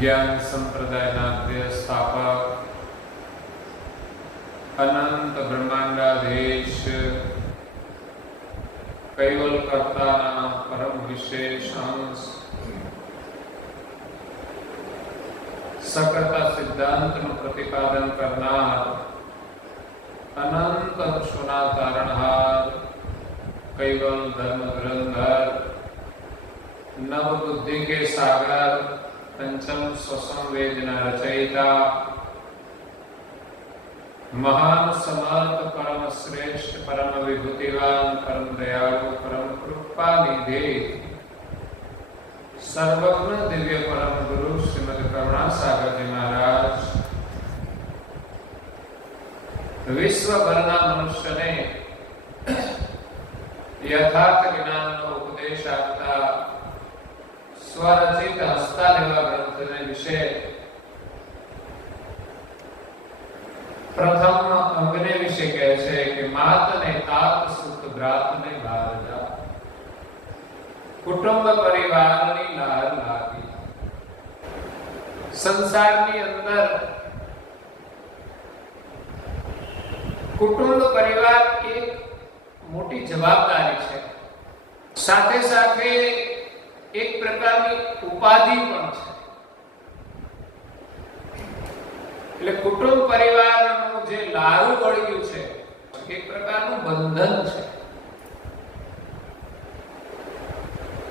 ज्ञान संप्रदायના પ્રિય સ્થાપક અનંત બ્રહ્માંડાધીશ કૈવલ કર્તાના પરમ વિશેષ અંશ સકળતા સિદ્ધાંતનું પ્રતિપાદન કરનાર અનંત અંશોના તારણહાર કૈવલ ધર્મ ધુરંધર नव बुद्धि के सागर पंचम स्वसंवेदना रचयिता महान समर्थ परम श्रेष्ठ परम विभूतिवान परम दयालु परम कृपा निधि सर्वज्ञ दिव्य परम गुरु श्रीमद करुणा सागर जी महाराज विश्व भरना मनुष्य ने यथार्थ ज्ञान उपदेश आपता स्वरचित हस्तालेवा ग्रंथने विषय प्रथम अंगने विषय कहे छे कि मात ने तात सुत भ्रात ने भारजा कुटुंब परिवारनी लहर लागी संसारनी अंदर कुटुंब परिवार एक मोटी जवाबदारी छे साथे साथे एक प्रकारनी उपाधि पण छे એટલે કુટુંબ પરિવારનું જે લારું વળગ્યું છે એક પ્રકારનું બંધન છે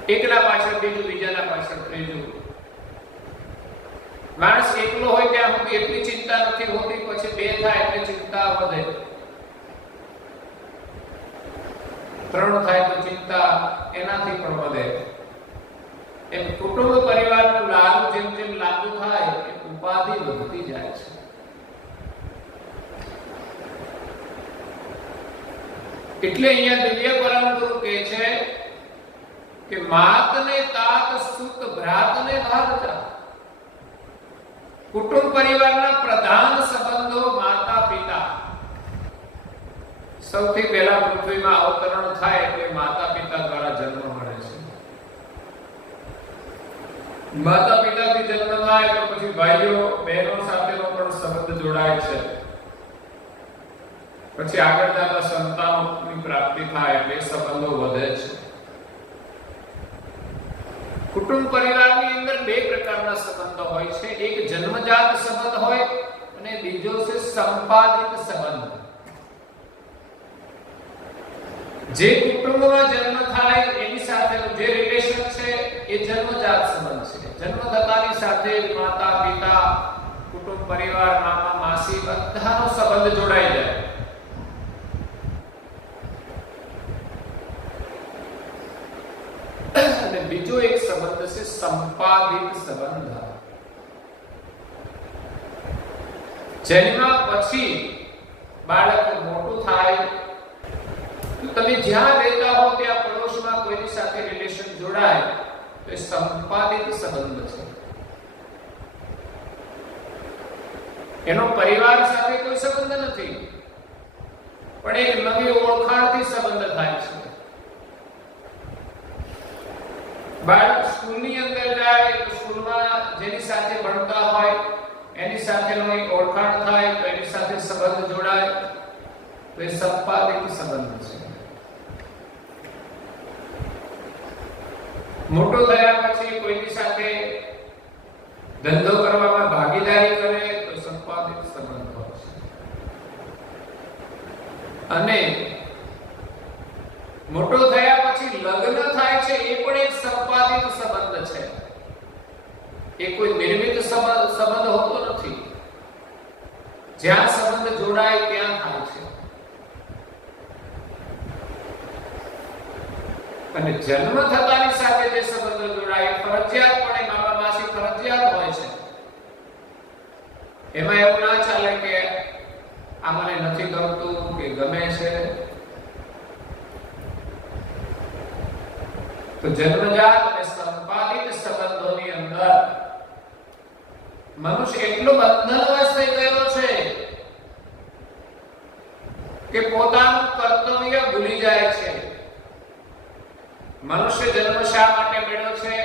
એકના પાછળ બીજું બીજાના પાછળ ત્રીજું માણસ એકલો હોય ત્યાં સુધી એટલી ચિંતા નથી હોતી પછી બે થાય એટલે ચિંતા વધે ત્રણ થાય તો ચિંતા એનાથી પણ વધે એમ કુટુંબ પરિવારનું લાભ જેમ જેમ લાગુ થાય એ ઉપાધિ વધતી જાય છે એટલે અહીંયા દિવ્ય પરમ ગુરુ કહે છે કે માતને તાત સુત ભ્રાતને ભારજા કુટુંબ પરિવારના પ્રધાન સંબંધો માતા પિતા સૌથી પહેલા પૃથ્વીમાં અવતરણ થાય એટલે માતા પિતા દ્વારા જન્મ મળે છે માતા પિતાથી જન્મ થાય તો પછી ભાઈઓ બહેનો સાથેનો પણ સંબંધ જોડાય છે પછી આગળ જતા સંતાનોની પ્રાપ્તિ થાય એટલે સંબંધો વધે છે કુટુંબ પરિવારની અંદર બે પ્રકારના સંબંધો હોય છે એક જન્મજાત સંબંધ હોય અને બીજો છે સંપાદિત સંબંધ જે કુટુંબમાં જન્મ થાય એની સાથેનું જે રિલેશન છે એ જન્મજાત સંબંધ છે જન્મ થતાની સાથે માતા પિતા કુટુંબ પરિવાર મામા માસી બધાનો સંબંધ જોડાઈ જાય અને બીજો એક સંબંધ છે સંપાદિત સંબંધ જન્મ પછી બાળક મોટું થાય તમે જ્યાં રહેતા હો ત્યાં પડોશમાં કોઈની સાથે રિલેશન જોડાય તો એ સંપાદિત સંબંધ છે એનો પરિવાર સાથે કોઈ સંબંધ નથી પણ એક નવી ઓળખાણથી સંબંધ થાય છે બાળક સ્કૂલની અંદર જાય તો સ્કૂલમાં જેની સાથે ભણતા હોય એની સાથેનો એક ઓળખાણ થાય તો એની સાથે સંબંધ જોડાય તો એ સંપાદિત સંબંધ છે મોટો થયા પછી કોઈની સાથે ધંધો કરવામાં ભાગીદારી કરે તો સંપાદિત સંબંધ હોય છે અને મોટો થયા પછી લગ્ન થાય છે એ પણ એક સંપાદિત સંબંધ છે એ કોઈ નિર્મિત સંબંધ હોતો નથી જ્યાં સંબંધ જોડાય ત્યાં થાય છે અને જન્મ થતાની સાથે જે સંબંધો જોડાય ફરજિયાતપણે મામા માસી ફરજિયાત હોય છે એમાં એવું ના ચાલે કે આ મને નથી ગમતું કે ગમે છે તો જન્મજાત અને સંપાદિત સંબંધોની અંદર મનુષ્ય એટલો બંધનવશ થઈ ગયો છે કે પોતાનું કર્તવ્ય ભૂલી જાય છે મનુષ્ય જન્મ શા માટે મળ્યો છે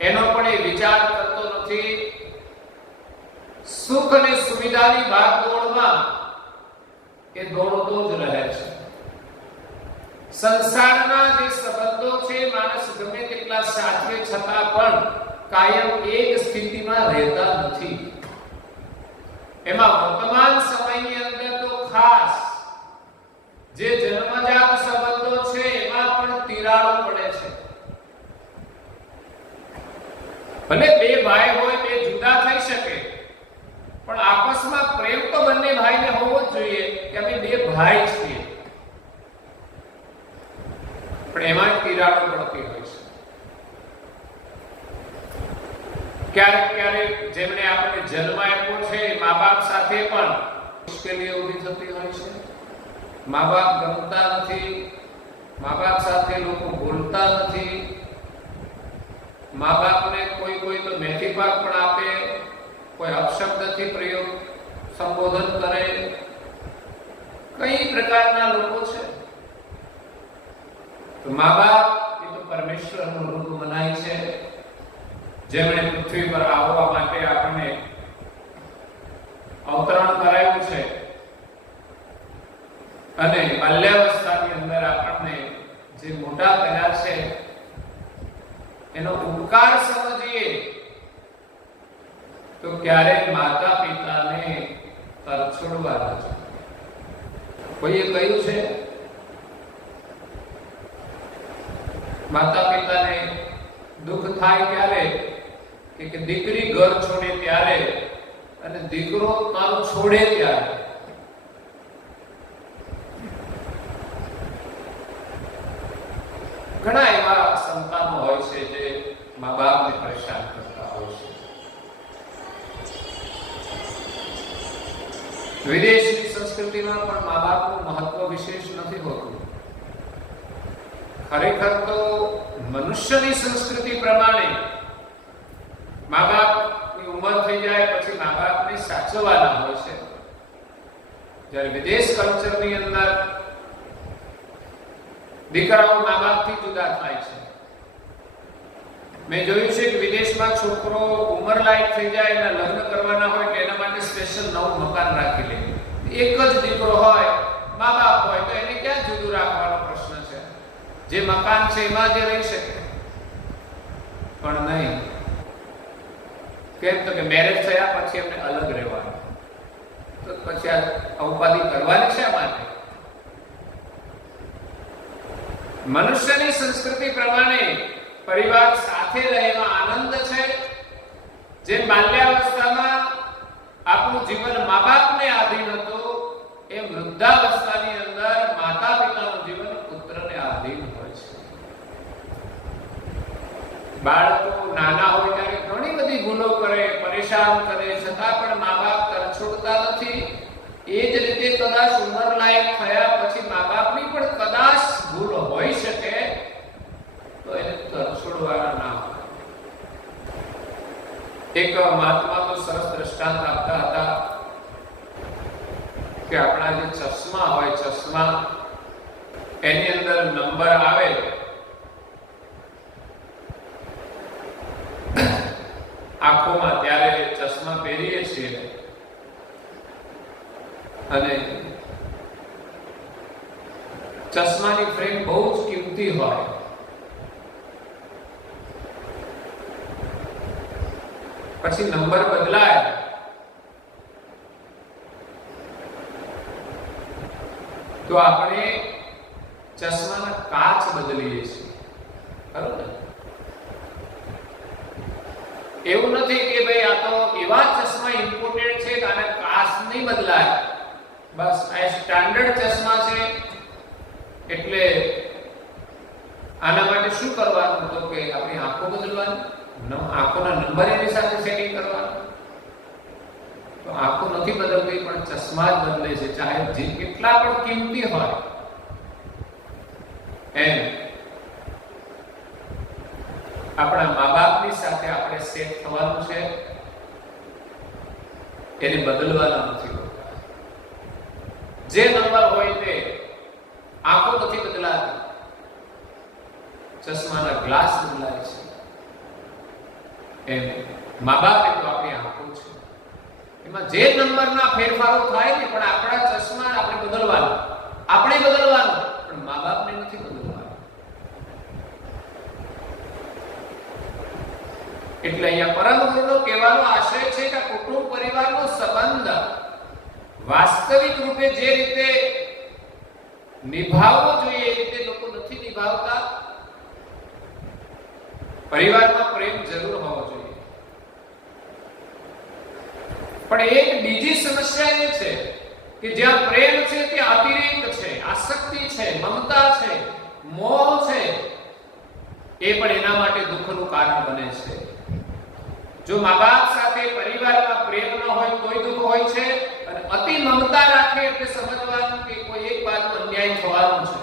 એનો પણ એ વિચાર કરતો વર્ષોથી સુખ અને સુવિધાની ભાગદોડમાં એ દોડતો જ રહે છે. સંસારના જે સંબંધો છે માણસ ગમે તેટલા સાચવે છતાં પણ કાયમ એક સ્થિતિમાં રહેતા નથી. એમાં વર્તમાન સમયની અંદર તો ખાસ જે જન્મજાત સંબંધો છે એમાં પણ તિરાડો પડે છે. ભલે બે ભાઈ હોય, બે જુદા થઈ શકે, પણ આપસમાં પ્રેમ તો બંને ભાઈને હોવો જ જોઈએ કે અમે બે ભાઈ છીએ. પણ એમાં તિરાડો પડતી હોય છે. ક્યારેક જેમને આપણે જન્મ આપ્યો છે મા બાપ સાથે પણ મુશ્કેલીઓ ઊભી થતી હોય છે. મા બાપ ગમતા નથી, મા બાપ સાથે લોકો બોલતા નથી, મા બાપને કોઈ તો મેથી પાક પણ આપે, કોઈ અપશબ્દથી પ્રયોગ સંબોધન કરે. કઈ પ્રકારના લોકો છે. તો મા બાપ એ તો પરમેશ્વરનું રૂપ મનાય છે, જેમણે પૃથ્વી પર આવવા માટે આપણને અવતરણ કરાયું છે અને બાલ્યાવસ્થાની અંદર આપણને જે મોટા કર્યા છે એનો ઉપકાર સમજીએ તો ક્યારેય માતા પિતાને તરછોડવા નથી. કોઈએ કહ્યું છે માતા પિતાને દુઃખ થાય ત્યારે કે દીકરી ઘર છોડે ત્યારે અને દીકરો તારું છોડે ત્યારે. ઘણા એવા સંતાનો હોય છે જે મા બાપને પરેશાન કરતા હોય છે. વિદેશની સંસ્કૃતિમાં પણ મા બાપનું મહત્વ વિશેષ નથી હોતું. ખરેખર તો મનુષ્યની સંસ્કૃતિ પ્રમાણે મા બાપની ઉંમર થઈ જાય પછી મા બાપને સાચવવાના હોય છે. જ્યારે વિદેશ કલ્ચરની અંદર દીકરાઓ મા બાપથી જુદા થાય છે. મેં જોયું છે કે વિદેશમાં છોકરો ઉંમર લાયક થઈ જાય અને લગ્ન કરવાના હોય કે એના માટે સ્પેશિયલ નવું મકાન રાખી લે. એક જ દીકરો હોય, મા બાપ હોય તો એને ક્યાં જુદું રાખવાનો પ્રશ્ન છે? જે મકાન છે એમાં જે રહી શકે. પણ નહીં. કેમ તો કે મેરેજ થયા પછી એમને અલગ રહેવાનું. તો પછી આ ઉપાધિ કરવાની શા માટે? મનુષ્યની સંસ્કૃતિ પ્રમાણે પરિવાર સાથે રહેવા આનંદ છે. જે બાલ્યાવસ્થામાં આપણું જીવન મા બાપને આધીન હતું, એ વૃદ્ધાવસ્થાની અંદર માતા પિતાનું જીવન પુત્રને આધીન હોય છે. બાળકો નાના હોય ત્યારે ઘણી બધી ભૂલો કરે, પરેશાન કરે, છતાં પણ મા બાપ તરછોડતા નથી. એ જ રીતે કદાચ ઉંમર લાયક થયા પછી મા બાપની પણ કદાચ ભૂલ હોઈ શકે તો એને તરછોડવાના ના હોય. એક મહાત્મા તો સરસ દ્રષ્ટાંત આપતા હતા કે આપણા જે ચશ્મા હોય, ચશ્મા એની અંદર નંબર આવે આંખોમાં, ત્યારે ચશ્મા પહેરીએ છીએ અને ચશ્માની ફ્રેમ બહુ જ કિંમતી હોય. પછી નંબર બદલાય તો આપણે ચશ્માના કાચ બદલીએ છીએ. બરોબર? એવું નથી કે ભાઈ આ તો એવા ચશ્મા ઇમ્પોર્ટેડ છે કે આને કાચ નહીં બદલાય, બસ આ સ્ટાન્ડર્ડ ચશ્મા છે એટલે આના માટે શું કરવાનું? તો કે આપણી આંખો બદલવાની, આંખોના નંબર એની સાથે સેટિંગ કરવાનું. તો આંખો નથી બદલતી પણ ચશ્મા જ બદલે છે, ચાહે જે કેટલા પણ કિંમતી હોય. એમ આપણા મા બાપની સાથે આપણે સેટ થવાનું છે, એને બદલવાના નથી. જે નંબર હોય તે આંખો નથી બદલાતી, ચશ્માના ગ્લાસ બદલાય છે. એમ મા બાપ એ તો આપણી આંખો છે, એમાં જે નંબરના ફેરફારો થાય ને પણ આપણા ચશ્મા આપણે બદલવાનું, આપણે બદલવાનું, પણ મા બાપને નથી બદલવાનું. એટલે અહીંયા પરમ ગુરુનો કહેવાનો આશય છે કે કુટુંબ પરિવારનો સંબંધ વાસ્તવિક રૂપે જે રીતે નિભાવવો જોઈએ એ રીતે લોકો નથી નિભાવતા. પરિવારમાં પ્રેમ જરૂર હોવો જોઈએ, પણ એક બીજી સમસ્યા એ છે કે જ્યાં પ્રેમ છે ત્યાં અતિરેક છે, આસક્તિ છે, મમતા છે, મોહ છે, એ પણ એના માટે દુઃખનું કારણ બને છે. જો મા બાપ સાથે પરિવારમાં પ્રેમ ન હોય તોય દુઃખ હોય છે, અને અતિ મમતા રાખે એટલે સમજવાનું કે કોઈ એક બાજુ અન્યાય થવાનું છે.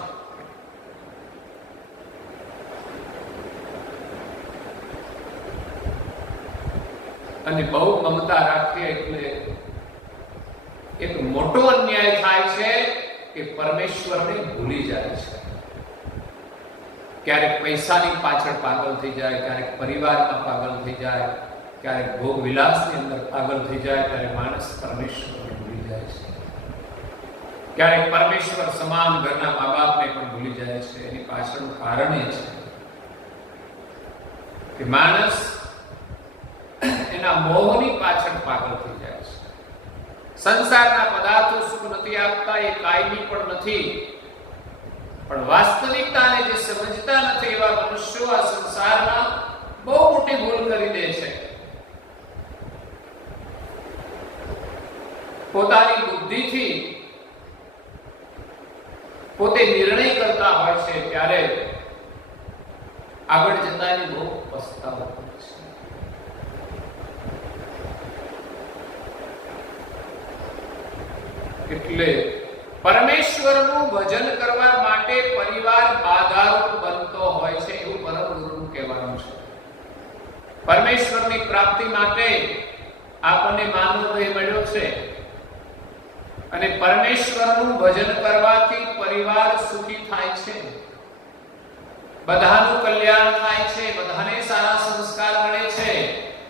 અને બહુ મમતા રાખે એટલે એક મોટો અન્યાય થાય છે કે પરમેશ્વરને ભૂલી જાય છે. ક્યારેક પૈસાની પાછળ પાગલ થઈ જાય, ક્યારેક પરિવારમાં પાગલ થઈ જાય, ક્યારેક ભોગ વિલાસની અંદર પાગલ થઈ જાય, ત્યારે માણસ પરમેશ્વરને ભૂલી જાય છે. ક્યારેક પરમેશ્વર સમાન ઘરના મા બાપને પણ ભૂલી જાય છે. એની પાછળનું કારણ એ છે કે માણસ એના મોહની પાછળ પાગલ થઈ જાય છે. સંસારના પદાર્થો સુખ નથી આપતા, એ કાયમી પણ નથી, પણ વાસ્તવિકતાને જે સમજતા નથી એવા મનુષ્યો આ સંસારમાં બહુ મોટી ભૂલ કરી દે છે. પોતાની બુદ્ધિથી પોતે નિર્ણય કરતા હોય છે, ત્યારે આગળ જતા એની બહુ પસ્તાવો થાય છે. એટલે પરમેશ્વરનું ભજન કરવા માટે પરિવાર બાધારૂપ બનતો હોય છે, એવું પરમ ગુરુનું કહેવાનું છે. પરમેશ્વરની પ્રાપ્તિ માટે આપણને માનવ દેહ મળ્યો છે, અને પરમેશ્વરનું ભજન કરવાથી પરિવાર સુખી થાય છે, બધાનું કલ્યાણ થાય છે, બધાને સારા સંસ્કાર મળે છે.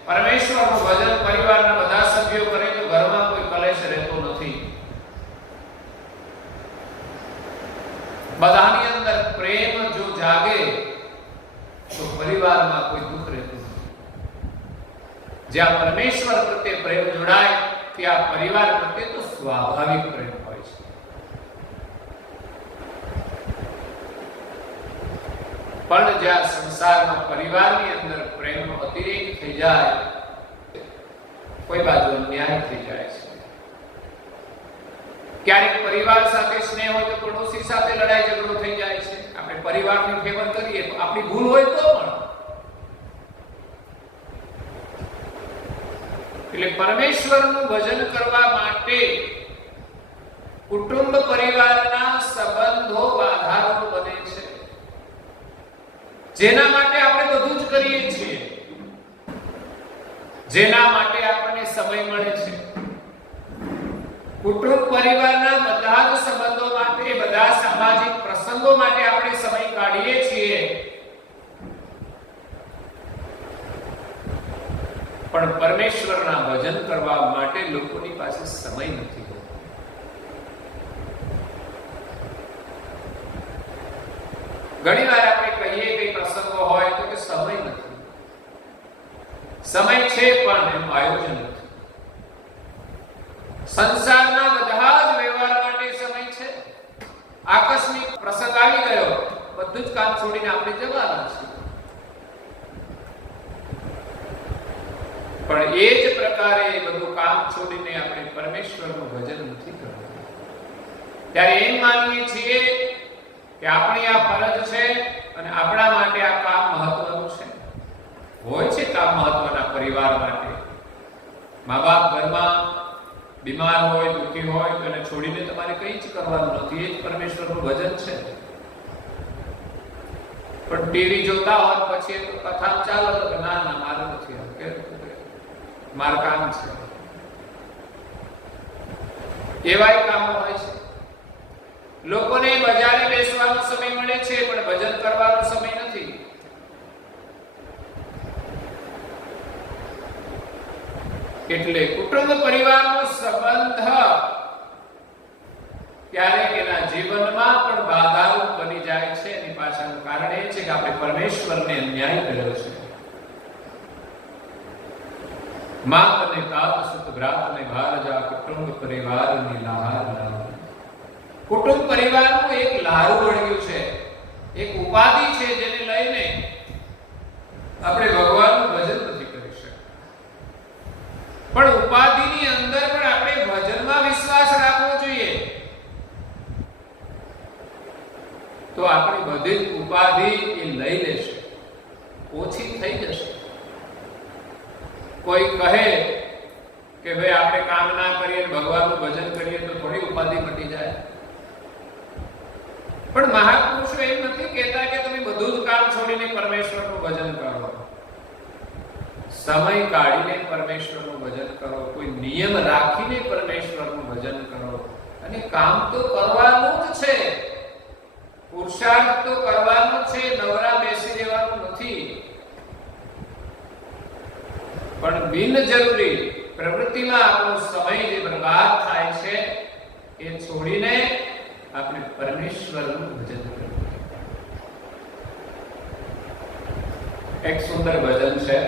પરમેશ્વરનું ભજન પરિવારના બધા સભ્યો કરે તો ઘરમાં કોઈ કલેશ રહેતો નથી. બધાની અંદર પ્રેમ જો જાગે તો પરિવારમાં કોઈ દુઃખ રહેતું નથી. જ્યાં પરમેશ્વર પ્રત્યે પ્રેમ જોડાય ત્યાં પરિવાર પ્રત્યે તો સ્વાભાવિક પ્રેમ હોય છે. પણ જ્યાં સંસારમાં પરિવારની અંદર પ્રેમનો અતિરેક થઈ જાય, કોઈ બાજુ અન્યાય થઈ જાય છે. ક્યારેક પરિવાર સાથે સ્નેહ હોય તો પડોશી સાથે લડાઈ ઝઘડો થઈ જાય છે. આપણે પરિવારની ફેવર કરીએ તો આપણી ભૂલ હોય તો પણ. એટલે પરમેશ્વરનું ભજન કરવા માટે કુટુંબ પરિવારના સંબંધો બાધારૂપ બને છે, જેના માટે આપણે બધું જ કરીએ છીએ, જેના માટે આપણને સમય મળે છે. કુટુંબ પરિવારના બધા જ સંબંધો માટે, બધા સામાજિક પ્રસંગો માટે આપણે સમય કાઢીએ છીએ, પણ પરમેશ્વરના ભજન કરવા માટે લોકોની પાસે સમય નથી હોતો. ઘણીવાર આપણે કહીએ કે પ્રસંગો હોય તો કે સમય નથી. સમય છે પણ એનું આયોજન નથી. સંસારના બધા જ વ્યવહાર માટે સમય છે. આકસ્મિક પ્રસંગ આવી ગયો, બધું જ કામ છોડીને આપણે જવાના છીએ. પણ એ જ પ્રકારે બધું કામ છોડીને આપણે પરમેશ્વરનું ભજન નથી કરવું. ત્યારે એમ માનીએ છીએ કે આપણી આ ફરજ છે અને આપણા માટે આ કામ મહત્વનું છે. હોય છે કામ મહત્વના પરિવાર માટે. મા બાપ ઘરમાં બીમાર હોય, દુઃખી હોય તો એને છોડીને તમારે કંઈ જ કરવાનું નથી. એ જ પરમેશ્વરનું ભજન છે. પણ ટીવી જોતા હોય પછી કથા ચાલે તો ના ના મારે નથી, મારું કામ છે. એવાય કામો હોય છે. લોકોને બજારે બેસવાનો સમય મળે છે પણ ભજન કરવાનો સમય નથી. એટલે કુટુંબ પરિવારનો સંબંધ ક્યારેક એના જીવનમાં પણ બાધારૂપ બની જાય છે. એની પાછળનું કારણ એ છે કે આપણે પરમેશ્વરને અન્યાય કર્યો છે. માત અને તાત સુત ભ્રાત અને ભારજા કુટુંબ પરિવારની લહાર લાવી. કુટુંબ પરિવારનું એક લહારું વળગ્યું છે, એક ઉપાધિ છે જેને લઈને આપણે ભગવાનનું ભજન નથી કરી શકતા. પણ ઉપાધિની અંદર પણ આપણે ભજનમાં વિશ્વાસ રાખવો જોઈએ. તો આપણી બધી જ ઉપાધિ એ લઈ લેશે, ઓછી થઈ જશે. કોઈ કહે કે ભાઈ આપણે કામ ના કરીએ, ભગવાનનું ભજન કરીએ તો થોડી ઉપાધિ મટી જાય. પણ મહાપુરુષો એમ નથી કહેતા કે તમે બધું જ કામ છોડીને પરમેશ્વરનું ભજન કરો. સમય કાઢીને પરમેશ્વરનું ભજન કરો, કોઈ નિયમ રાખીને પરમેશ્વરનું ભજન કરો. અને કામ તો કરવાનું જ છે, પુરુષાર્થ તો કરવાનો છે, નવરા બેસી રહેવાનું નથી. પણ બિનજરૂરી પ્રવૃત્તિમાં આપણો સમય જે બરબાદ થાય છે એ છોડીને આપણે પરમેશ્વરનું ભજન કરવું. એક સુંદર ભજન છે.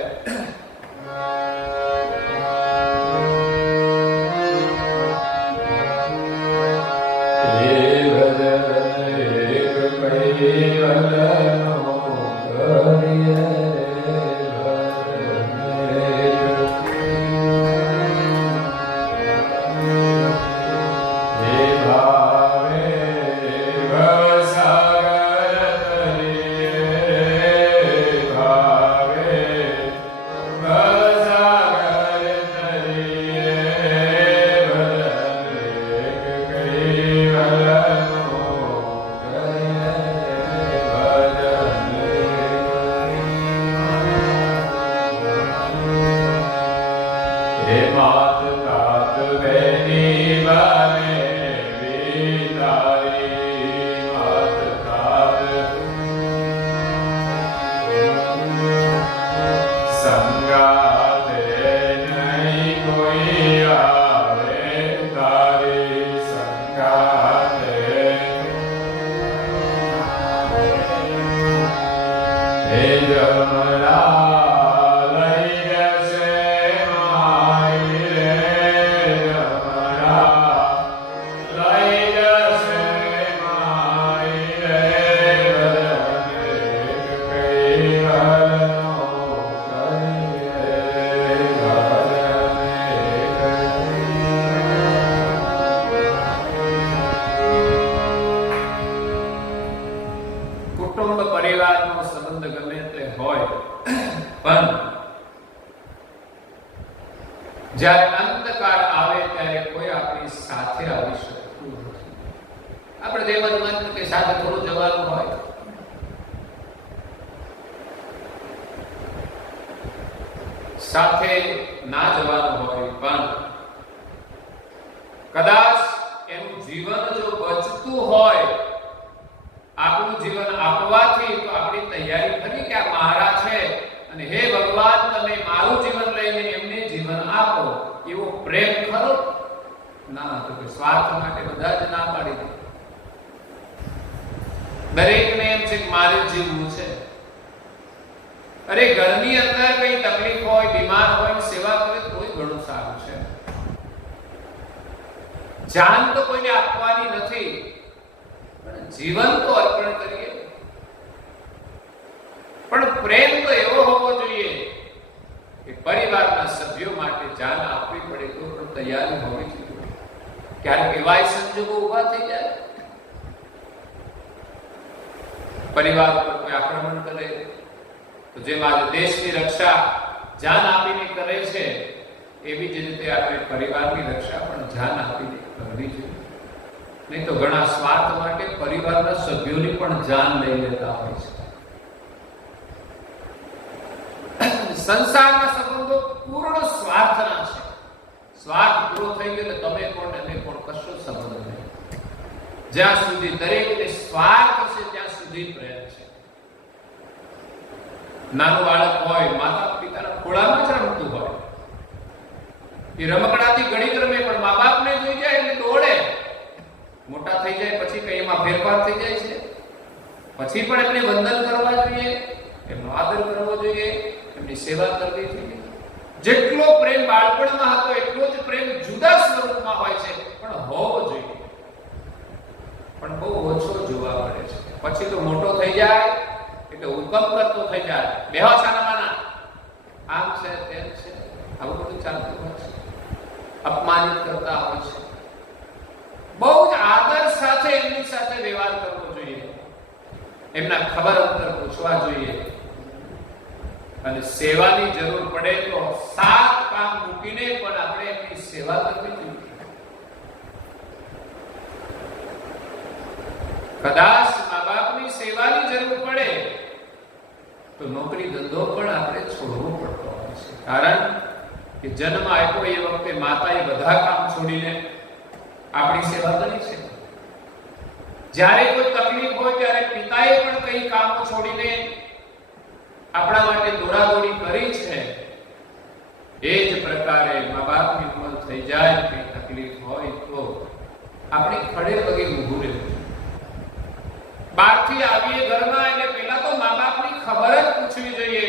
જ્યારે અંધકાર આવે ત્યારે કોઈ આપણી સાથે આવી શકતું નથી. આપણે જેમ જ મન કે સાથે થોડું જવાનું હોય, સાથે ના જવાનું હોય, પણ કદાચ એનું જીવન જો બચતું હોય, આપણું જીવન આપવાથી, તો આપણી તૈયારી ખરી કે આ મારા છે અને હે ભગવાન તમે મારું જીવન લઈને એમને જીવન આપો, એવો પ્રેમ ખરો? ના, તો કે સ્વાર્થ માટે બધા જ ના પાડી દે. દરેકને એમ છે કે મારે જીવવું છે. અરે ઘરની અંદર કઈ તકલીફ હોય, બીમાર હોય, સેવા કરે તો ઘણું સારું છે. જાન તો કોઈને આપવાની નથી, પણ જીવન તો અર્પણ કરીએ. પણ પ્રેમ તો એવો હોવો જોઈએ કે પરિવારના સભ્યો માટે જાન આપવી પડે તો પણ તૈયારી હોવી જોઈએ. ક્યારેક એવા સંજોગો ઉભા થઈ જાય, પરિવાર ઉપર કોઈ આક્રમણ કરે, તો જેમ આજે દેશની રક્ષા જાન આપીને કરે છે, એવી જ રીતે આપણે પરિવારની રક્ષા પણ જાન આપીને કરવી જોઈએ. નહીં તો ઘણા સ્વાર્થ માટે પરિવારના સભ્યોની પણ જાન લઈ લેતા હોય છે. સંસારના સંબંધો પૂર્ણ સ્વાર્થના છે. સ્વાર્થ પૂરો થઈ ગયો એટલે તમે કોણ અને કોણ કશો સંબંધ નહીં. જ્યાં સુધી દરેકને સ્વાર્થ છે ત્યાં સુધી પ્રેમ છે. નાનું બાળક હોય, માતા પિતાના ખોળામાં જ રમતું હોય, એ રમકડાથી ઘડીક રમે પણ મા બાપને જોઈ જાય એટલે દોડે. મોટા થઈ જાય પછી કઈ એમાં ફેરફાર થઈ જાય છે. પછી પણ એમને વંદન કરવા જોઈએ, એમનો આદર કરવો જોઈએ, એમની સેવા કરવી જોઈએ. જેટલો પ્રેમ બાળપણમાં હતો એટલો જ પ્રેમ જુદા સ્વરૂપમાં હોય છે, પણ હોવો જોઈએ. પણ બહુ ઓછો જોવા મળે છે. પછી તો મોટો થઈ જાય એટલે હુકમ કરતો થઈ જાય, બેહો સાનામાના, આમ છે તેમ છે, આવું બધું ચાલતું હોય છે. અપમાનિત કરતા હોય છે. બહુ જ આદર સાથે એમની સાથે વ્યવહાર કરવો જોઈએ. એમના ખબર અંતર પૂછવા જોઈએ. અને સેવાની જરૂર પડે તો 7 કામ મૂકીને પણ આપણે એમની સેવા કરવી જોઈએ. કદાચ મા બાપની સેવાની જરૂર પડે તો નોકરી ધંધો પણ આપણે છોડવો પડતો હોય છે. કારણ કે જન્મ આપ્યો એ વખતે માતાએ બધા કામ છોડીને આપણી સેવા કરી છે. જ્યારે કોઈ તકલીફ હોય ત્યારે પિતાએ પણ કઈ કામો છોડીને આપણા માટે દોડાદોડી કરી છે. એ જ પ્રકારે મા બાપની ઉંમર થઈ જાય, કઈ તકલીફ હોય તો આપણે ખડે પગે ઊભું રહેવું. બહારથી આવીએ ઘરમાં એટલે પહેલા તો મા બાપની ખબર જ પૂછવી જોઈએ.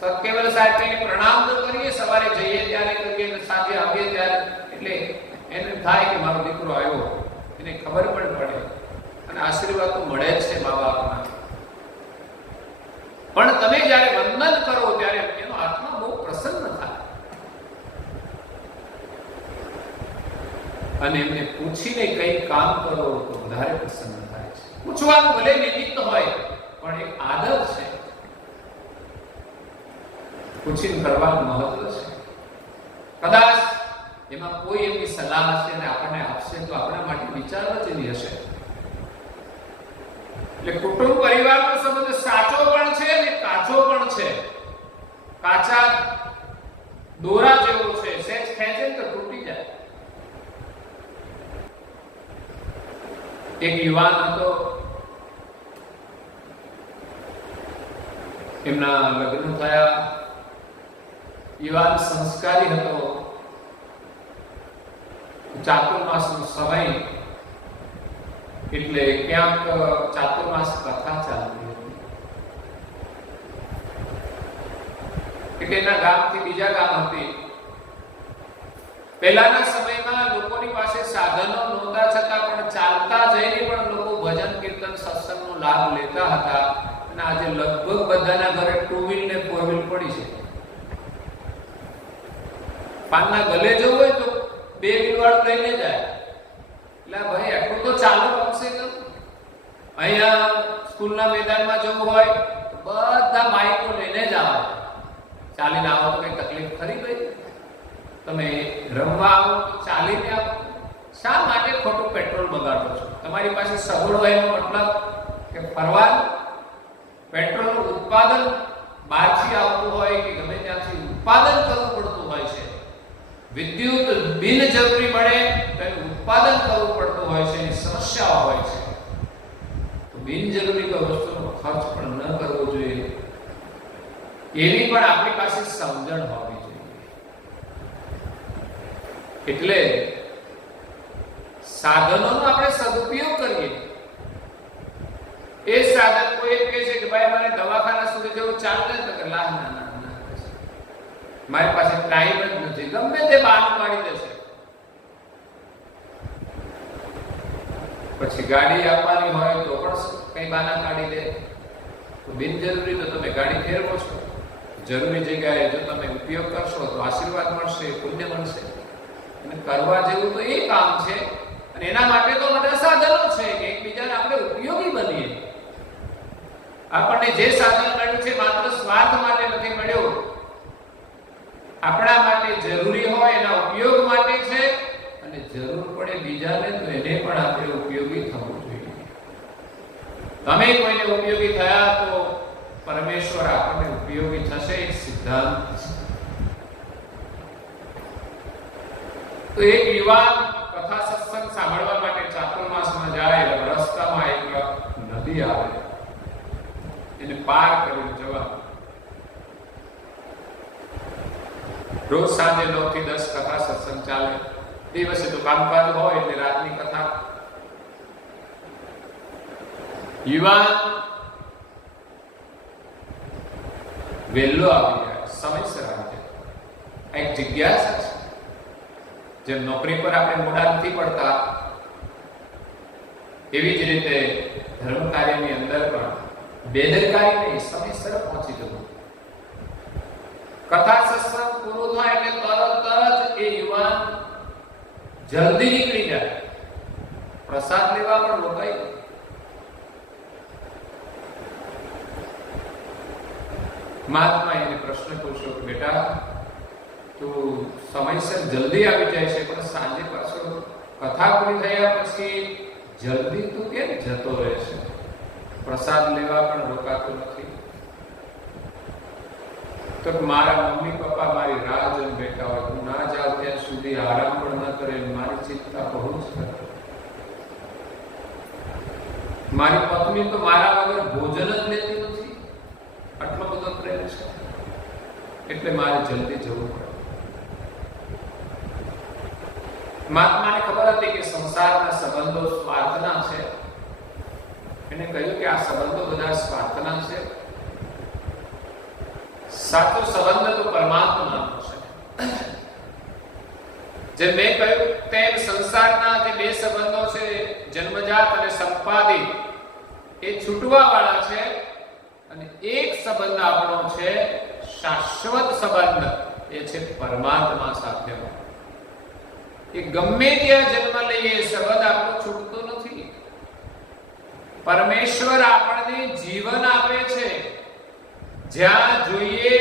સત્કેવલ સાહેબને પ્રણામ તો કરીએ, સવારે જઈએ ત્યારે કરીએ, સાંજે આવીએ ત્યારે, એટલે એને થાય કે મારો દીકરો આવ્યો, એને ખબર પણ પડે અને આશીર્વાદ તો મળે જ છે મા બાપના. પણ તમે જ્યારે વંદન કરો ત્યારે એનો આત્મા બહુ પ્રસન્ન થાય અને એમને પૂછીને કઈ કામ કરો તો વધારે પ્રસન્ન થાય છે. પૂછવાનું ભલે નિમિત્ત હોય પણ એક આદર છે. પૂછીને કરવાનું મહત્વ છે. કદાચ એમાં કોઈ એવી સલાહ હશે અને આપણને આપશે તો આપણા માટે વિચારવા જેવી હશે. એટલે કુટુંબ પરિવારનો સંબંધ સાચો પણ છે અને કાચો પણ છે. કાચા દોરા જેવો છે, સેજ ખેંચે તો તૂટી જાય. એક યુવાન હતો, એમના લગ્ન થયા. યુવાન સંસ્કારી હતો. ચાતુર્માસનો સમય એટલે ક્યાંક ચાતુર્માસ કથા ચાલતી હતી. એટલે એના ગામથી બીજા ગામ હતી. પહેલાના સમયમાં લોકોની પાસે સાધનો નહોતા, છતાં પણ ચાલતા જઈને પણ લોકો ભજન કીર્તન સત્સંગનો લાભ લેતા હતા. અને આજે લગભગ બધાના ઘરે 2 વ્હીલ ને 4 વ્હીલ પડી છે. પાનના ગલે જવું હોય તો 2 વ્હીલ વાળું લઈને જાય. એટલે ભાઈ આટલું તો ચાલુ ગમશે કે અહીંયા સ્કૂલના મેદાનમાં જવું હોય તો બધા માઇકો લઈને જ આવે. ચાલીને આવો તો કઈ તકલીફ ખરી ગઈ? તમે રમવા આવો તો ચાલીને આવો. શા માટે ખોટું પેટ્રોલ બગાડો છો? તમારી પાસે સગવડ હોય એનો મતલબ કે ફરવાનું પેટ્રોલનું ઉત્પાદન બહારથી આવતું હોય કે ગમે ત્યાંથી ઉત્પાદન કરવું પડતું હોય છે. વિદ્યુત બિનજરૂરી મળે તો એનું ઉત્પાદન કરવું પડતું હોય છે. એની સમસ્યાઓ હોય છે. તો બિનજરૂરી કોઈ વસ્તુનો ખર્ચ પણ ન કરવો જોઈએ. એવી પણ આપણી પાસે સમજણ હોવી જોઈએ. એટલે સાધનોનો આપણે સદુપયોગ કરીએ. એ સાધન કોઈ એમ કહે છે કે ભાઈ મારે દવાખાના સુધી જવું, ચાલે તો કે ના ના ના, મારી પાસે ટાઈમ જ નથી, ગમે તે બહાનું કાઢી દેશે. પછી ગાડી આપવાની હોય તો પણ કઈ બહાના કાઢી દે. તો બિનજરૂરી તો તમે ગાડી ફેરવો છો. જરૂરી જગ્યાએ જો તમે ઉપયોગ કરશો તો આશીર્વાદ મળશે, પુણ્ય મળશે. અને કરવા જેવું તો એ કામ છે. અને એના માટે તો બધા સાધનો છે કે એકબીજાને આપણે ઉપયોગી બનીએ. આપણને જે સાધન મળ્યું છે માત્ર સ્વાર્થ માટે નથી મળ્યું. આપણા માટે જરૂરી હોય એના ઉપયોગ માટે છે. અને જરૂર પડે બીજાને તો એને પણ આપણે ઉપયોગી થવું જોઈએ. તમે કોઈને ઉપયોગી થયા તો પરમેશ્વર આપણને ઉપયોગી થશે. એક સિદ્ધાંત છે. તો એક યુવાન કથા સત્સંગ સાંભળવા માટે ચાતુર્માસમાં જાય. રસ્તામાં એક નદી આવે, એને પાર કરીને જવા. રોજ સાંજે 9 થી 10 કથા સત્સંગ ચાલે. દિવસે તો કામકાજ હોય એટલે રાતની કથા. યુવાન વહેલો આવી જાય, સમયસર આવી જાય. એક જિજ્ઞાસા છે. જેમ નોકરી પર આપણે મોડા નથી પડતા, એવી જ રીતે ધર્મ કાર્યની અંદર પણ બેદરકારી નહીં, સમયસર પહોંચી જવું. કથા સત્સંગ પૂરું થાય એટલે તરત જ એ યુવાન જલ્દી નીકળી જાય. પ્રસાદ લેવા પણ રોકાય નહીં. મહાત્મા એને પ્રશ્ન પૂછ્યો કે બેટા, તું સમયસર જલ્દી આવી જાય છે, પણ સાંજે પાછો કથા પૂરી થયા પછી જલ્દી તું કેમ જતો રહે છે? પ્રસાદ લેવા પણ રોકાતો નથી. તો મારા મમ્મી પપ્પા મારી રાહ જોઈને બેઠા હોય, હું ના જાઉં ત્યાં સુધી આરામ પણ ન કરે, મારી ચિંતા બહુ જ કરે. મારી પત્ની તો મારા વગર ભોજન જ લેતી નથી. આટલો બધો પ્રેમ છે, એટલે મારે જલ્દી જવું પડે. મહાત્માને ખબર હતી કે સંસારના સંબંધો સ્વાર્થના છે. એને કહ્યું કે આ સંબંધો બધા સ્વાર્થના છે. સાચો સંબંધ તો પરમાત્માનો છે. જે મેં કહ્યું તેમ સંસારના જે બે સંબંધો છે, જન્મજાત અને સંપાદિત, એ છૂટવા વાળા છે. અને એક સંબંધ આપણો છે શાશ્વત સંબંધ, એ છે પરમાત્મા સાથેનો. એ ગમે ત્યાં જન્મ લઈએ, સંબંધ આપણો છૂટતો નથી. પરમેશ્વર આપણને જીવન આપે છે. જ્યાં જોઈએ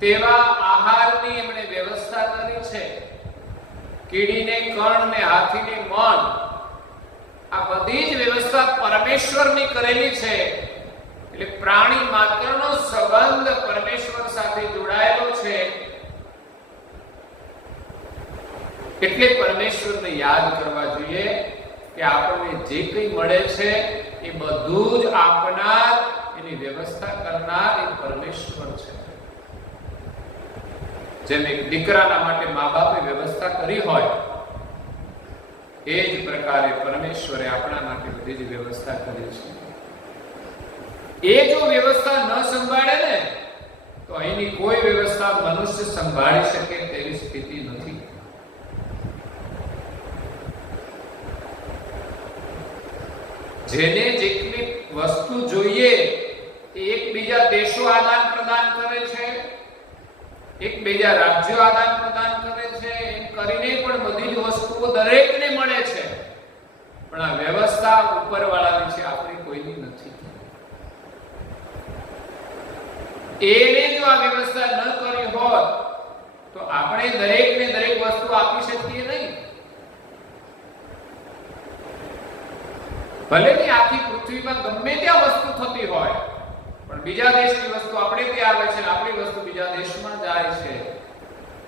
તેવા આહારની એમણે વ્યવસ્થા કરી છે. કીડીને કણ ને હાથીને મન, આ બધી જ વ્યવસ્થા પરમેશ્વરની કરેલી છે. એટલે પ્રાણી માત્રનો સંબંધ પરમેશ્વર સાથે જોડાયેલો છે. એટલે પરમેશ્વરને યાદ કરવા જોઈએ કે આપણને જે કંઈ મળે છે એ બધું જ આપનાર, એની વ્યવસ્થા કરનાર એ પરમેશ્વર છે. જેમ એક દીકરાના માટે મા બાપે વ્યવસ્થા કરી હોય, એ જ પ્રકારે પરમેશ્વરે આપણા માટે બધી જ વ્યવસ્થા કરી છે. એ જો વ્યવસ્થા ન સંભાળે ને, તો અહીંની કોઈ વ્યવસ્થા મનુષ્ય સંભાળી શકે તેવી સ્થિતિ નથી. જેને જેટલી વસ્તુ જોઈએ એકબીજા દેશો આદાન પ્રદાન કરે છે, એકબીજા રાજ્યો આદાન પ્રદાન કરે છે, એમ કરીને પણ બધી જ વસ્તુઓ દરેકને મળે છે. પણ આ વ્યવસ્થા ઉપરવાળાની છે, આપણી કોઈની નથી. એને જો આ વ્યવસ્થા ન કરી હોત તો આપણે દરેકને દરેક વસ્તુ આપી શકીએ નહીં. ભલે ની આખી પૃથ્વીમાં ગમે ત્યાં વસ્તુ થતી હોય, પણ બીજા દેશની વસ્તુ આપણે ત્યાં આવે છે, આપણી વસ્તુ બીજા દેશમાં જાય છે.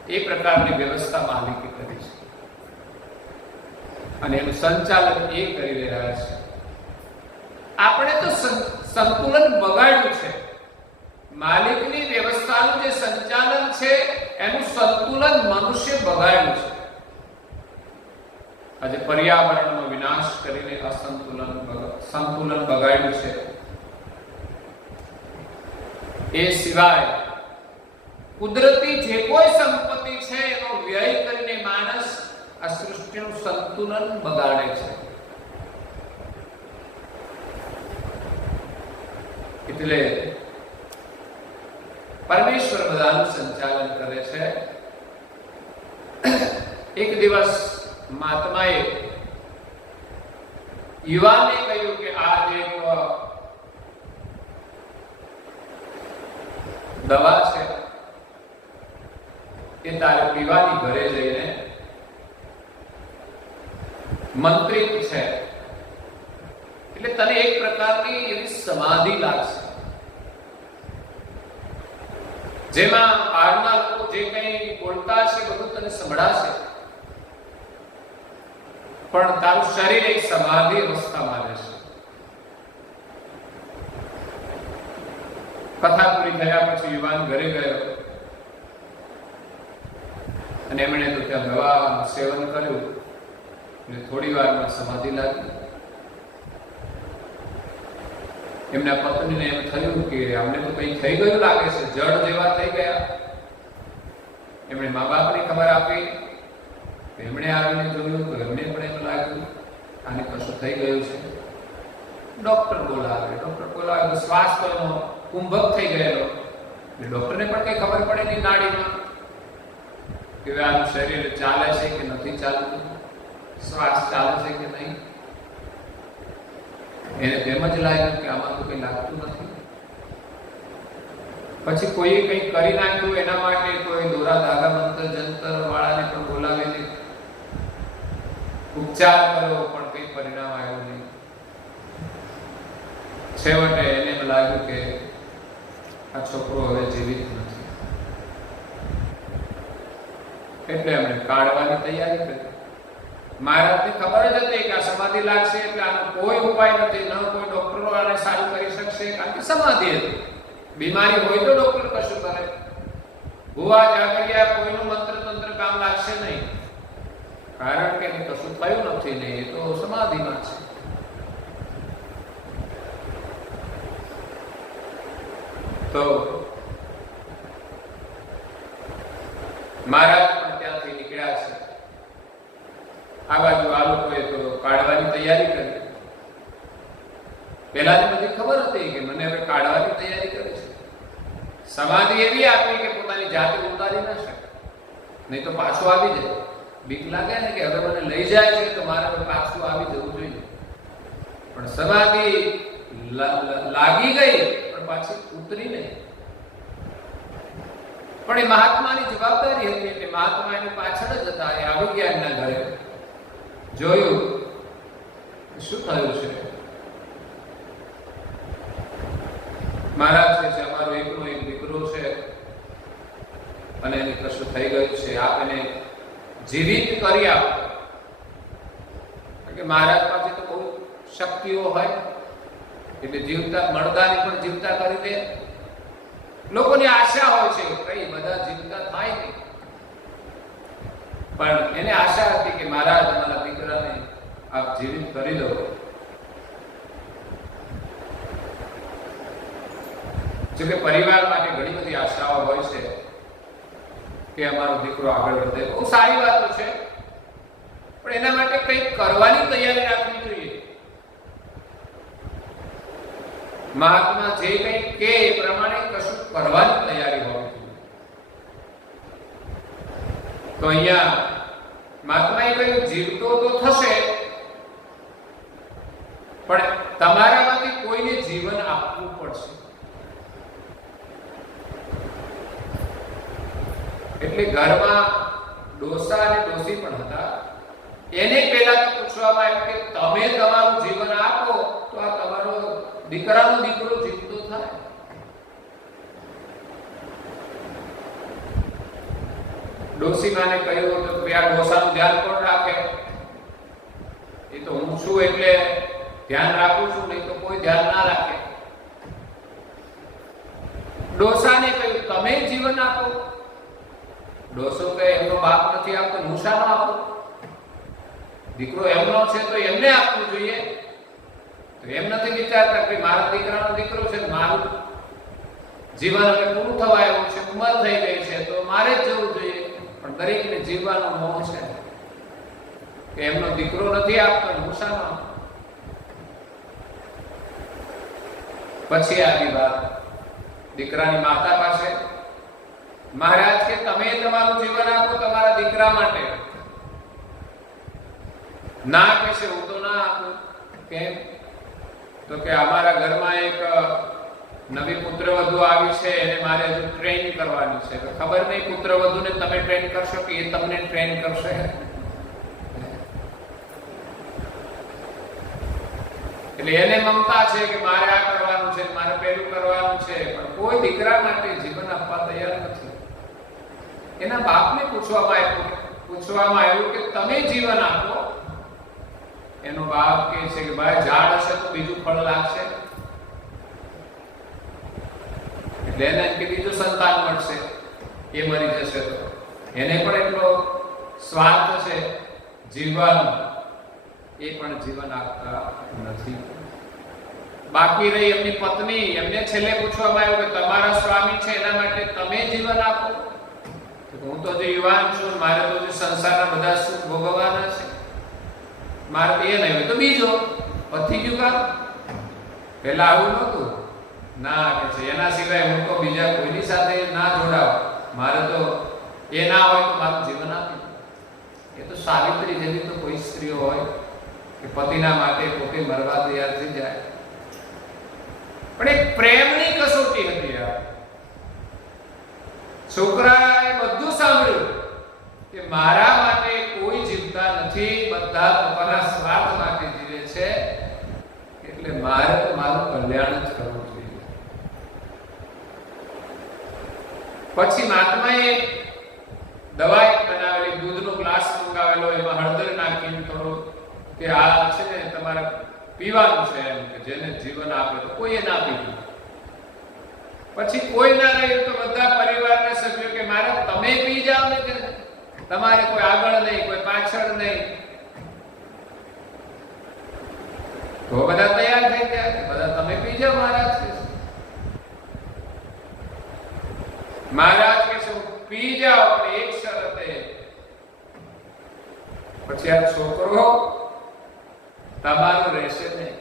એ પ્રકારની વ્યવસ્થા માલિકે કરી છે અને એનું સંચાલન એ કરી રહ્યા છે. આપણે તો સંતુલન બગાડ્યું છે. માલિકની વ્યવસ્થાનું જે સંચાલન છે એનું સંતુલન મનુષ્ય બગાડ્યું છે. આજે પર્યાવરણનો વિનાશ કરીને સંતુલન બગાડ્યું છે. એ સિવાય કુદરતી જે કોઈ સંપત્તિ છે એનો વ્યય કરીને માણસ આ સૃષ્ટિનું સંતુલન બગાડે છે. એટલે પરમેશ્વર બધાનું સંચાલન કરે છે. એક દિવસ મહાત્માએ યુવાનને કહ્યું કે આ જે દવા છે એ તારે પીવાની ઘરે જઈને મંત્રિત છે, એટલે તને એક પ્રકારની એવી સમાધિ લાગશે, જેમાં બહારના લોકો જે કંઈ બોલતા છે બધું તને સંભળાશે, પણ તારું શરીર એક સમાધિ અવસ્થામાં રહેશે. કથા પૂરી થયા પછી યુવાન ઘરે ગયો. અને એમણે તો ત્યાં દવાનું સેવન કર્યું અને થોડી વારમાં સમાધિ લાગી. એમના પત્નીને એમ થયું કે અમને તો કંઈ થઈ ગયું લાગે છે, જડ જેવા થઈ ગયા. એમણે મા બાપને ખબર આપી, એમણે આવીને જોયું તો એમને પણ એમ લાગ્યું આને કશું થઈ ગયું છે. ડોક્ટર બોલાવે તો શ્વાસ તો એનો કુંભક થઈ ગયેલો. ડોક્ટરને પણ કઈ ખબર પડે નહીં નાડીમાં કે આનું શરીર ચાલે છે કે નથી ચાલતું, શ્વાસ ચાલે છે કે નહીં. એને તેમ જ લાગ્યું કે આમાં તો કઈ લાગતું નથી. પછી કોઈએ કંઈ કરી નાખ્યું, એના માટે કોઈ દોરા ધાગા મંત્ર જંતર વાળાને પણ બોલાવીને ઉપચાર કર્યો, પણ કઈ પરિણામ આવ્યું નહીં. છેવટે એને એમ લાગ્યું કે આ છોકરો હવે જીવિત નથી, એટલે એમણે કાઢવાની તૈયારી કરી. મહારાજને ખબર જ હતી કે આ સમાધિ લાગશે એટલે આનો કોઈ ઉપાય નથી, ન કોઈ ડોક્ટરો આને સારું કરી શકશે, કારણ કે સમાધિ હતી. બીમારી હોય તો ડોક્ટર કશું કરે, ભુવા જાગરિયા કોઈનું મંત્ર તંત્ર કામ લાગશે નહીં, કારણ કે કશું થયું નથી ને, એ તો સમાધિમાં છે. તો મહારાજ પણ ત્યાંથી નીકળ્યા છે. આ બાજુ આ લોકોએ તો કાઢવાની તૈયારી કરી. પહેલાની બધી ખબર હતી કે મને હવે કાઢવાની તૈયારી કરી છે. સમાધિ એવી આપી કે પોતાની જાતે ઉતારી ના શકે, નહીં તો પાછું આવી જાય. બીક લાગે ને કે હવે મને લઈ જાય છે તો મારે પાછું આવી જવું જોઈએ. પણ સમાધિ લાગી ગઈ પણ પાછી ઉતરી નહીં. પણ એ મહાત્માની જવાબદારી હતી એટલે મહાત્મા એની પાછળ જ હતા. એ આવી ગયા એમના ઘરે, જોયું શું થયું છે. મહારાજ કહે છે અમારો એકનો એક દીકરો છે અને એને કશું થઈ ગયું છે, આપ એને જીવિત કરી આપો. કે મહારાજ પાસે તો બહુ શક્તિઓ હોય એટલે જીવતા મરદાની પણ જીવતા કરી દે. લોકોની આશા હોય છે કઈ બધા જીવતા થાય નહીં, પણ એને આશા હતી કે મહારાજ અમારા દીકરાને આપ જીવિત કરી દો. જોકે પરિવાર માટે ઘણી બધી આશાઓ હોય છે કે અમારો દીકરો આગળ વધે, બહુ સારી વાતો છે, પણ એના માટે કંઈક કરવાની તૈયારી રાખવી જોઈએ. મહાત્મા જે કંઈ કે એ પ્રમાણે કશું કરવાની તૈયારી હોવી જોઈએ. તો અહીંયા મહાત્માએ કહ્યું જીવતો તો થશે, પણ તમારામાંથી કોઈને જીવન આપવું પડશે. એટલે ઘરમાં ડોસા અને ડોસી પણ હતા. એને પહેલા તો પૂછવામાં આવ્યું કે તમે તમારું જીવન આપો તો આ તમારો દીકરાનો દીકરો જીવતો થાય. ડોસીમાને કહ્યું તો આ ડોસાનું ધ્યાન કોણ રાખે? એ તો હું છું એટલે ધ્યાન રાખું છું, નહીં તો કોઈ ધ્યાન ના રાખે. ડોસાને કહ્યું તમે જીવન આપો. ડોસો કહે એમનો બાપ નથી આપતો, હું શાનો આપું? દીકરો એમનો છે તો એમને આપવું જોઈએ. તો એમ નથી વિચારતા કે મારા દીકરાનો દીકરો છે, મારું જીવન હવે પૂરું થવા આવ્યું છે, ઉંમર થઈ ગઈ છે તો મારે જ જવું જોઈએ. પણ દરેકને જીવવાનો મોહ છે કે એમનો દીકરો નથી આપતો, હું શાનો આપું? પછી આવી વાત દીકરાની માતા પાસે. મહારાજ કે તમે તમારું જીવન આપો તમારા દીકરા માટે. ના કહેશે હું તો ના આપું. કેમ? તો કે અમારા ઘરમાં એક નવી પુત્રવધુ આવી છે, એને મારે હજુ ટ્રેન કરવાની છે. તો ખબર નહીં પુત્રવધુને તમે ટ્રેન કરશો કે એ તમને ટ્રેન કરશે. એટલે એને મમતા છે કે મારે આ કરવાનું છે, મારે પેલું કરવાનું છે, પણ કોઈ દીકરા માટે જીવન આપવા તૈયાર નથી. એના બાપને પૂછવામાં આવ્યું કે તમે જીવન આપો. એનો બાપ કહે છે કે ભાઈ ઝાડ હશે તો બીજું ફળ લાગશે, એટલે એને કે બીજું સંતાન મળશે, એ મરી જશે તો એને પણ એટલો સ્વાર્થ છે જીવન, એ પણ જીવન આપતા નથી. બાકી રહી એમની પત્ની, એમને છેલ્લે પૂછવામાં આવ્યું કે તમારા સ્વામી છે એના માટે તમે જીવન આપો. હું તો જે યુવાન છું, મારે તો જે સંસારના બધા સુખ ભોગવવાના છે, મારે તો એ નહીં હોય તો બીજો પતી ગયું કામ. પેલા આવું નહોતું. ના કે છે એના સિવાય હું તો બીજા કોઈની સાથે ના જોડાવ, મારે તો એ ના હોય તો મારું જીવન આપી. એ તો સાવિત્રી જેવી તો કોઈ સ્ત્રીઓ હોય કે પતિના માટે પોતે મરવા તૈયાર થઈ જાય. પણ એક પ્રેમની કસોટી હતી આ. છોકરાએ બધું સાંભળ્યું કે મારા માટે કોઈ જીવતા નથી, બધા પોતાના સ્વાર્થ માટે જીવે છે, એટલે મારે તો મારું કલ્યાણ જ કરવું જોઈએ. પછી મહાત્માએ દવાઈ બનાવેલી, દૂધનો ગ્લાસ મંગાવેલો, એમાં હળદર નાખીને થોડો કે આ છે ને તમારે પીવાનું છે એમ, કે જેને જીવન આપે તો કોઈએ ના પીધું. પછી કોઈ ના રહ્યું તો બધા પરિવારના સભ્યો કે મારે તમે પી જાઓ ને, કે તમારે કોઈ આગળ નહીં, કોઈ પાછળ નહીં. તો બધા તૈયાર થઈ ગયા કે બધા તમે પી જાઓ મહારાજ. મહારાજ કે શું પી જાઓ, પણ એક શરતે. પછી આ છોકરો તમારો રહેશે નહીં.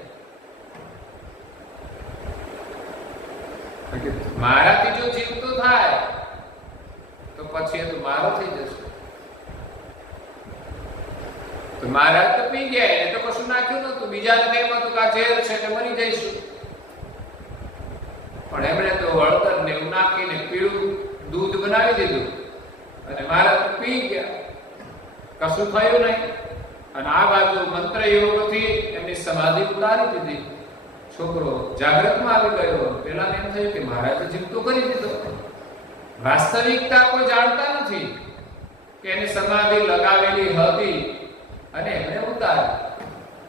મારાથી જો જીવતો થાય તો પછી એ તો મારો થઈ જશે. તો મહારાજ તો પી ગયા, એને તો કશું નાખ્યું નતું, બીજાને એમ હતું કે આ ઝેર છે એટલે મરી જઈશું. પણ એમણે તો હળદર ને એવું નાખીને પીળું દૂધ બનાવી દીધું અને મહારાજ તો પી ગયા, કશું થયું નહીં. અને આ બાજુ મંત્ર યોગથી એમની સમાધિ ઉતારી દીધી. છોકરો જાગૃતમાં આવી ગયો. પેલા એમ થયું કે મહારાજે જીવતો કરી દીધો. વાસ્તવિકતા કોઈ જાણતા નથી કે એની સમાધિ લગાવેલી હતી અને એમને ઉતારી.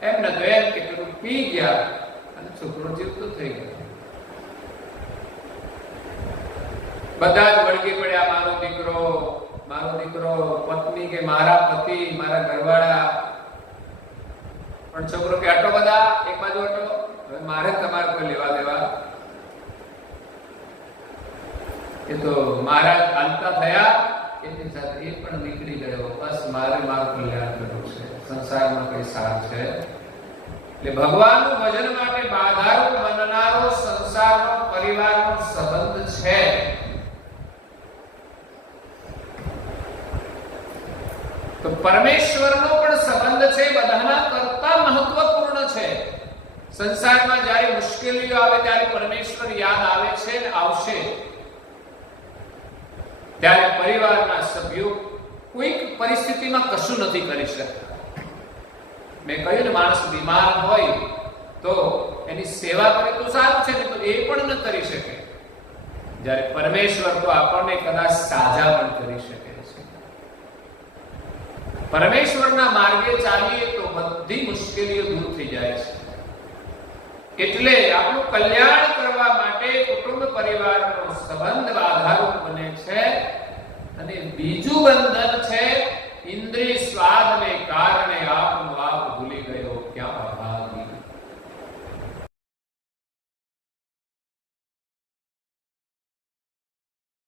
એમને તો એમ કે પેલું પી ગયા અને છોકરો જીવતો થઈ ગયો. બધા જ વળગી પડ્યા, મારો દીકરો, મારો દીકરો, પત્ની કે મારા પતિ, મારા ઘરવાળા. પણ છોકરો કે હટો બધા, એક બાજુ હટો, હવે મારે તમારે કોઈ લેવા દેવા. એ તો મહારાજ હાલતા થયા, એની સાથે એ પણ નીકળી ગયો. બસ મારે મારું કલ્યાણ કરવું છે, સંસારમાં કઈ સાર છે. એટલે ભગવાનનું ભજન માટે બાધારૂપ બનનારો સંસારનો, પરિવારનો સંબંધ છે. તો પરમેશ્વરનો પણ સંબંધ છે, બધાના કરતા મહત્વપૂર્ણ છે. સંસારમાં જ્યારે મુશ્કેલીઓ આવે ત્યારે પરમેશ્વર યાદ આવે છે ને આવશે. ત્યારે પરિવારના સભ્યો કોઈક પરિસ્થિતિમાં કશું નથી કરી શકતા. મેં કહ્યું ને, માણસ બીમાર હોય તો એની સેવા કરે તો સારું છે, ને તો એ પણ ન કરી શકે. જ્યારે પરમેશ્વર તો આપણને કદાચ સાજા પણ કરી શકે છે. પરમેશ્વરના માર્ગે ચાલીએ તો બધી મુશ્કેલીઓ દૂર થઈ જાય છે. એટલે આપણું કલ્યાણ કરવા માટે કુટુંબ પરિવારનો સંબંધ આધારરૂપ બને છે. અને બીજું બંધન છે ઇન્દ્રિય સ્વાદ ને